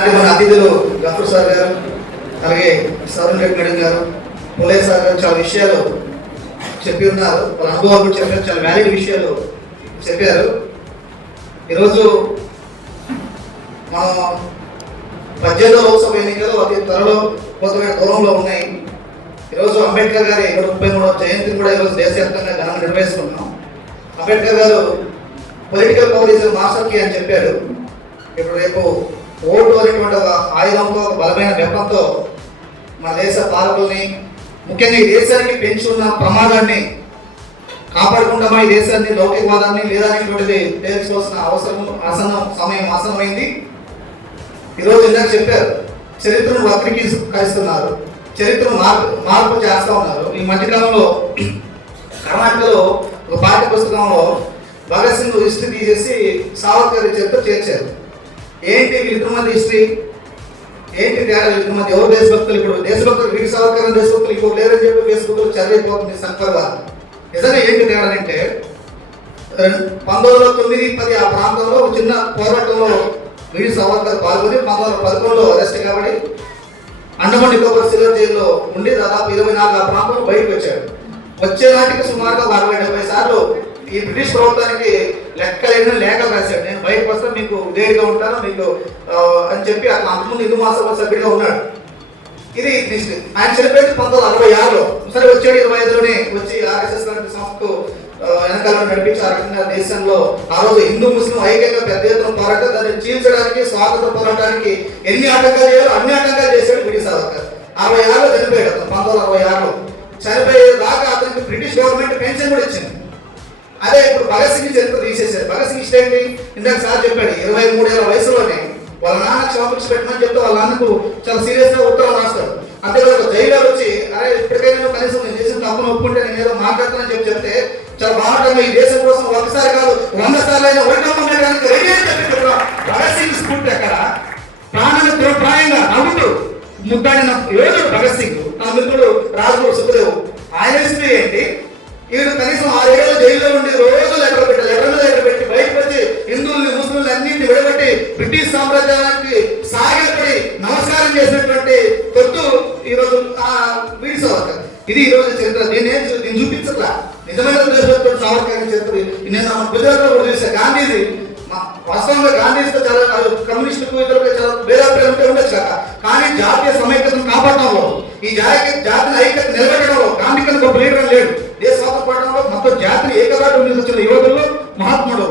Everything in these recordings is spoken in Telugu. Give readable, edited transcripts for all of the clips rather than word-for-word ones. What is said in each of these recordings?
అది మన అతిథులు గఫూర్ సార్ గారు, అలాగే సరుణ్ రెడ్డి మేడం గారు, పుల్లయ్య సార్ గారు చాలా విషయాలు చెప్పి ఉన్నారు. వాళ్ళ అనుభవాలు కూడా చెప్పారు, చాలా వ్యాలిడ్ విషయాలు చెప్పారు. ఈరోజు మనం 18వ లోక్సభ ఎన్నికలు అతి త్వరలో కొంతమైన దూరంలో ఉన్నాయి. ఈరోజు అంబేద్కర్ గారి 133వ జయంతిని కూడా ఈరోజు దేశవ్యాప్తంగా ఘనంగా నిర్వహిస్తున్నాం. అంబేద్కర్ గారు పొలిటికల్ పవర్ మాస్టర్ కీ అని చెప్పాడు. ఇప్పుడు రేపు ఓటు అనేటువంటి ఒక ఆయుధంతో, ఒక బలమైన వెపంతో మన దేశ పాలకుల్ని, ముఖ్యంగా ఈ దేశానికి పెంచున్న ప్రమాదాన్ని కాపాడుకుంటామా, ఈ దేశాన్ని లౌకికవాదాన్ని లేదా అనేటువంటిది తెలుసుకోవాల్సిన అవసరం సమయం ఆసనమైంది. ఈరోజు ఇందాక చెప్పారు, చరిత్రను వక్రీకరిస్తున్నారు, చరిత్రను మార్పు చేస్తూ ఉన్నారు. ఈ మధ్యకాలంలో కర్ణాటకలో ఒక పాఠ్య పుస్తకంలో భగత్ సింగ్ హిస్టరీ తీసేసి సావర్కర్ చరిత్ర చేర్చారు. ఏంటి వీళ్ళిద్దరి మధ్య హిస్టరీ, ఏంటి తేడా వీళ్ళిద్దరి మధ్య? ఎవరు దేశభక్తులు? ఇప్పుడు దేశభక్తులు వీరి సావర్కర్ దేశభక్తులు ఇంకో లేరని చెప్పి ఫేస్బుక్లో చదివిపోతుంది సంకల్గా. నిజంగా ఏంటి తేడా అంటే 1909-10 ఆ ప్రాంతంలో ఒక చిన్న పోరాటంలో వీరి సావర్కర్ పాల్గొని 1911లో అరెస్ట్ కాబట్టి అండమాన్ నికోబార్ సిల్వర్ జైల్లో ఉండి దాదాపు 24 ఆ ప్రాంతంలో బయటకు వచ్చాడు. వచ్చే నాటికి సుమారుగా 60-70 సార్లు ఈ బ్రిటిష్ ప్రభుత్వానికి లెక్కలేని లేఖలు రాశాడు. నేను బయటకు వస్తే మీకు ఉదేడిగా ఉంటాను మీకు అని చెప్పి అట్లా అంతకుముందు హిందూ మహాసభ సభ్యుడిగా ఉన్నాడు. ఇది ఆయన చనిపోయింది 1966లో. సరే వచ్చాడు 25లోనే వచ్చి ఆర్ఎస్ఎస్ లాంటి సంస్థకు వెనకాలను నడిపించి ఆ రకంగా దేశంలో ఆ రోజు హిందూ ముస్లిం ఐక్యంగా పెద్ద ఎత్తున పోరాటం, దాన్ని చీల్చడానికి, స్వాతంత్ర పోరాటానికి ఎన్ని ఆటంకాలు చేయాలో అన్ని ఆటంకాలు చేశాడు వీరి సావర్కర్. 66లో చనిపోయాడు. 1966లో చనిపోయేదాకా అతనికి బ్రిటిష్ గవర్నమెంట్ పెన్షన్ కూడా ఇచ్చింది. అదే ఇప్పుడు భగత్ సింగ్ చరిత్ర తీసేశారు. భగత్ సింగ్ హిస్టరీ ఏంటి? ఇందాక సార్ చెప్పాడు, 23 ఏళ్ల వయసులోనే వాళ్ళ నాన్న క్షమాపణ పెట్టమని చెప్తే వాళ్ళ నాన్నకు చాలా సీరియస్ గా ఉత్తరం రాస్తాడు. అంతేకాదు జైల్లో వచ్చి అరే ఇప్పటికైనా కనీసం నేను చేసిన తప్పును ఒప్పుకుంటే నేను ఏదో మాట్లాడతానని చెప్తే చాలా బాగుంటుంది, ఈ దేశం కోసం ఒకసారి కాదు 100 సార్లు అయినా ఓటమించడానికి రెడీ అని చెప్పి భగత్ సింగ్ స్ఫూర్తి అక్కడ ప్రాణాన్ని ప్రాయంగా నవ్వుతూ ముద్దాడిన యోధుడు భగత్ సింగ్, తన మిత్రుడు రాజ్గురు సుఖదేవ్. ఆయన హిస్టరీ ఏంటి? వీడు కనీసం 6 ఏళ్ళు జైల్లో ఉండి రోజు లెటర్ పెట్టి బయటకు వచ్చి హిందువుల్ని ముస్లింలు అన్నింటినీ విడబెట్టి బ్రిటిష్ సామ్రాజ్యానికి సాగిలపడి నమస్కారం చేసినటువంటి కొట్టు ఈరోజు వీడి సావర్కర్. ఇది ఈ రోజు చరిత్ర. దీన్ని చూపించట్లా నిజమైన దేశభక్తుడు సావర్కర్ చరిత్ర. నేను మన గుజరాత్ లో కూడా చూసాను. గాంధీజీ వాస్తవంగా గాంధీజీతో చాలా కమ్యూనిస్టులకు ఇతరులకు చాలా భేదాభిప్రాయాలు ఉంటే ఉండొచ్చు కదా, కానీ జాతీయ సమైక్యతను కాపాడటంలో, ఈ జాతిని ఐక్యత నిలబెట్టడంలో గాంధీ కన్నా గొప్ప లీడర్ లేడు. దేశ స్వాతంత్ర పోరాటంలో మొత్తం జాతిని ఏకదాటి వచ్చిన యువకులు మహాత్ముడు.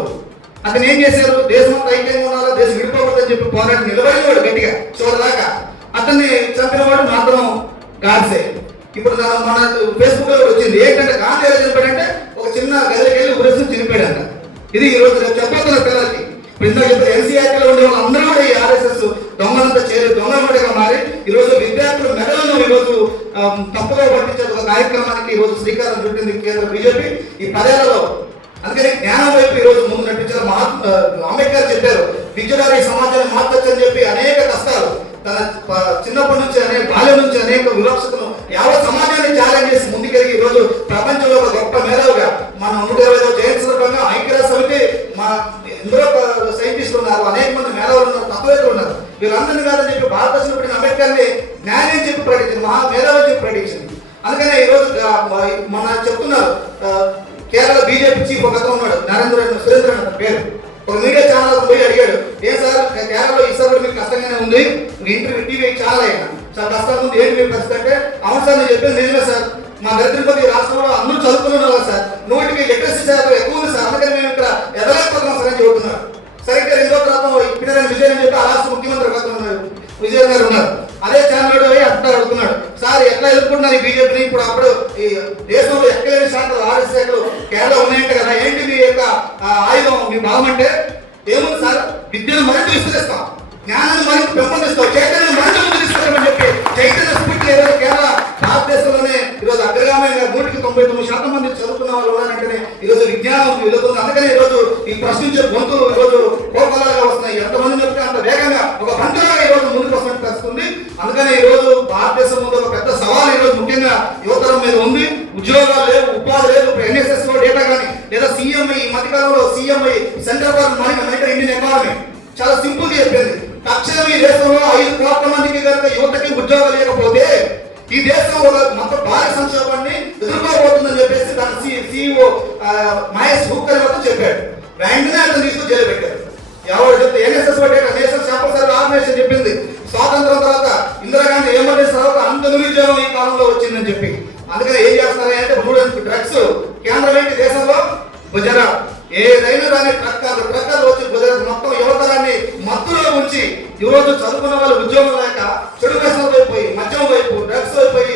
అతను ఏం చేశారు? దేశమంతా ఐక్యంగా ఉండాలా, దేశం విడిపోకూడదని చెప్పి పోరాటం నిలబడినవాడు గట్టిగా చివరిదాకా. అతన్ని చంపినవాడు మాత్రం గాడ్సే. ఇప్పుడు మన ఫేస్బుక్ లో వచ్చింది ఏంటంటే గాంధీ ఎలా చనిపోయాడంటే ఒక చిన్న గదికి వెళ్ళి ఉరేసి చనిపోయాడంట. ఇది ఈ రోజు చెప్పబోతున్న పిల్లలకి. ఇప్పుడు ఎన్సీఆర్టీలో ఉండే వాళ్ళందరూ కూడా ఈ ఆర్ఎస్ఎస్ దొంగలంతా దొంగలుగా మారి ఈరోజు విద్యార్థుల మెడలను ఈరోజు తప్పుగా పట్టించే ఒక కార్యక్రమానికి ఈరోజు శ్రీకారం చుట్టింది కేంద్ర బీజేపీ ఈ 10 ఏళ్లలో. అందుకని జ్ఞానం వైపు ఈరోజు ముందు నడిపించారు. అంబేద్కర్ చెప్పారు, విద్య ద్వారా ఈ సమాజాన్ని మార్చొచ్చని చెప్పి అనేక కష్టాలు తన చిన్నప్పటి నుంచి బాల్యం నుంచి అనేక వివక్షతను యావత్ సమాజాన్ని ఛాలెంజ్ చేసి ముందుకెళ్ళి ఈరోజు ప్రపంచంలో ఒక గొప్ప మేధావిగా మన 120వ జయంతి సందర్భంగా ఐక్యరాజ్య సమితి ఎందరో సైంటిస్టులు ఉన్నారు, అనేక మంది మేధావులు ఉన్నారు, తత్వవేత్తలు ఉన్నారు. వీళ్ళందరినీ కాదని చెప్పి భారతదేశంలో పుట్టిన అంబేద్కర్ని న్యాయం చెప్పి ప్రకటించింది, మహా మేధావి చెప్పి ప్రకటించింది. అందుకనే ఈరోజు మన చెప్తున్నారు కేరళ బీజేపీ చీఫ్ ఒక అతను ఉన్నాడు, సురేంద్ర అన్న పేరు. ఒక మీడియా ఛానల్ పోయి అడిగాడు, ఏం సార్ కేరళలో ఈసారి మీకు కష్టంగానే ఉంది, ఇంటర్వ్యూ టీవీ ఛానల్ అయినా చాలా కష్టంగా ఉంది, ఏంటి మీరు పరిస్థితి అంటే, అవును సార్ నేను చెప్పేది నిజమే సార్, మా దరిద్రపతి రాష్ట్రంలో అందరూ చదువుకున్నారు సార్, 100కి లిటరసీ శాతం ఎక్కువ ఉంది సార్, అందుకని మేము ఇక్కడ ఎదలేకపోతున్నాం సార్ అని చెబుతున్నారు. సరిగ్గా 2వ ప్రాంతం పినరని విజయ్ అని చెప్పి ఆ రాష్ట్ర ముఖ్యమంత్రి ఒక విజయ్ గారు ఉన్నారు. అదే ఛానల్ అట్లా అడుగుతున్నాడు, సార్ ఎట్లా ఎదుర్కొంటున్నారు ఈ బీజేపీని, ఇప్పుడు అప్పుడు ఈ దేశంలో ఎక్కలేని శాఖలు ఆర్ఎస్ శాఖలు కేరళ ఉన్నాయంట కదా, ఏంటి మీ యొక్క ఆయుధం మీ భావం అంటే, ఏముంది సార్ విద్యను మరింత విస్తరిస్తాం, జ్ఞానాన్ని మరింత పెంపొందిస్తాం, చైతన్యం మరింత ముందు తీసుకెళ్ళమని చెప్పి చైతన్య స్ఫూర్తి ఈరోజు కేరళ భారతదేశంలోనే ఈరోజు అగ్రగామంగా 99% మంది చదువుకున్న వాళ్ళు ఉన్నారంటేనే ఈరోజు విజ్ఞానం వెలుగుతుంది. అందుకనే ఈరోజు ఈ ప్రశ్నించే గొంతులు ఈరోజు కోపలాగా వస్తున్నాయి. ఎంతమంది చెప్తే అంత వేగంగా ఒక బంతులాగా ఈరోజు ముందుకు వస్తున్నట్టు వస్తుంది. అందుకనే ఈరోజు భారతదేశం ముందు ఒక పెద్ద సవాల్ ఈరోజు ముఖ్యంగా యువతరం మీద ఉంది. ఉద్యోగాలు లేవు, ఉపాధి లేదు. ఇప్పుడు ఎన్ఎస్ఎస్ లో డేటా కానీ లేదా సిఎంఐ ఈ మధ్యకాలంలో CMI centre for monitoring Indian economy చాలా సింపుల్ గా చెప్పింది, తక్షణం ఈ దేశంలో దేశంలో 5 కోట్ల మందికి కనుక యువతకి ఉద్యోగాలు లేకపోతే ఈ దేశం మొత్తం భారీ సంక్షోభాన్ని ఎదుర్కోబోతుందని చెప్పేసి దాని CEO మహేష్ భూపతి మొత్తం చెప్పాడు. వెంటనే అతను తీసుకుని జైలు పెట్టారు. ఎవరు చెప్తే NSS national sample survey organisation చెప్పింది స్వాతంత్రం తర్వాత ఇందిరాగాంధీ ఎమర్జెన్సీ తర్వాత అంత నిరుద్యోగం ఈ కాలంలో వచ్చిందని చెప్పి. అందుకని ఏం చేస్తున్నారు అంటే చూడండి, డ్రగ్స్ కేంద్రం ఏంటి దేశంలో? గుజరాత్. ఏదైనా దాన్ని ట్రక్కర్లు వచ్చి గుజరాత్ మొత్తం యువతరాన్ని మత్తులో ఉంచి ఈరోజు చదువుకున్న వాళ్ళు ఉద్యోగం లేక చెడు వ్యసనం అయిపోయి మద్యం వైపు డ్రగ్స్ అయిపోయి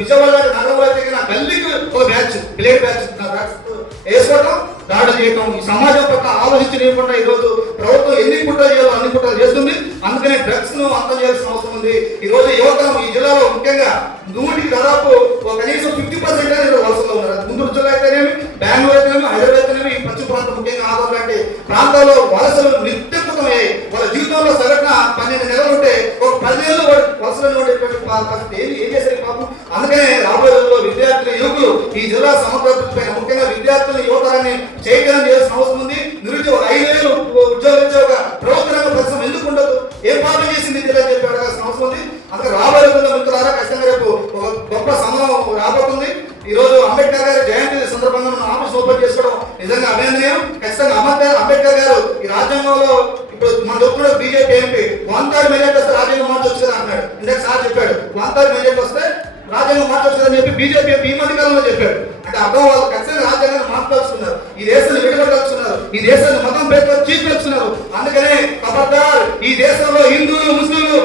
విజయవాడ నగరంలో తిరిగిన గల్లీకి ఒక బ్యాచ్ ప్లేట్ బ్యాచ్ డ్రగ్స్ వేసుకోవడం, దాడులు చేయటం, ఈ సమాజం పట్ల ఆలోచించలేకుండా ఈరోజు ప్రభుత్వం ఎన్ని కుట్రలు చేయాలో అన్ని కుట్రలు చేస్తుంది. అందుకనే డ్రగ్స్ ను అంతం చేయాల్సిన అవసరం ఉంది. ఈ రోజు యువతరం ఈ జిల్లాలో ముఖ్యంగా 100కి దాదాపు కనీసం 50% వలసలో ఉన్నారు. గుంటూరు జిల్లా అయితేనేమి, బెంగళూరు అయితేనేమి, హైదరాబాద్ అయితేనేమి, ఈ పశ్చిమ ప్రాంతం ముఖ్యంగా ఆంధ్ర లాంటి ప్రాంతాల్లో వలసలు నిర్దిష్టమయ్యాయి. వాళ్ళ జీవితంలో సగటున 12 నెలలు ఉంటే ఒక 10 ఏళ్ళు వలసలు ఉండేటువంటి పరిస్థితి ఏం చేశారు పాపం. అందుకనే రాబోయే రోజుల్లో విద్యార్థులు యువకులు ఈ జిల్లా సమగ్రతపై ముఖ్యంగా విద్యార్థులు యువతరాన్ని చైతన్యం చేయాల్సిన అవసరం ఉంది. నిరుద్యోగ 5,000 ఉద్యోగ ప్రభుత్వ రంగ పరిశ్రమ ఎందుకు ఉండదు? ఏం పాపం చేసింది జిల్లా చెప్పి అడగాల్సిన అవసరం ఉంది. అందుకే రాబోయే రోజుల్లో మిత్రులారా ఖచ్చితంగా రేపు ఒక గొప్ప సమరం రాబోతుంది. ఈ రోజు అంబేద్కర్ గారి జయంతి సందర్భంగా మనం ఆఫీస్ ఓపెన్ చేసుకోవడం నిజంగా అభినందనీయం. ఖచ్చితంగా అంబేద్కర్ గారు ఈ రాజ్యాంగంలో ఇప్పుడు మన చెప్తున్న బీజేపీ ఎంపీ 1/3 మెజార్టీ వస్తే రాజ్యాంగం మార్చొచ్చు కదా అన్నాడు. ఇందాక సార్ చెప్పాడు 1/3 మెజార్టీ వస్తే రాజ్యాంగం మార్చొచ్చు కదా అని చెప్పి బీజేపీ ఈ మధ్య కాలంలో చెప్పాడు. అంటే అర్థం వాళ్ళు ఖచ్చితంగా రాజ్యాంగాన్ని మార్చదలుచుకున్నారు, ఈ దేశాన్ని విడగొట్టదలుచుకున్నారు, ఈ దేశాన్ని మతం పేరుతో చీల్చుకున్నారు. అందుకనే ఖబర్దార్, ఈ దేశంలో హిందువులు ముస్లింలు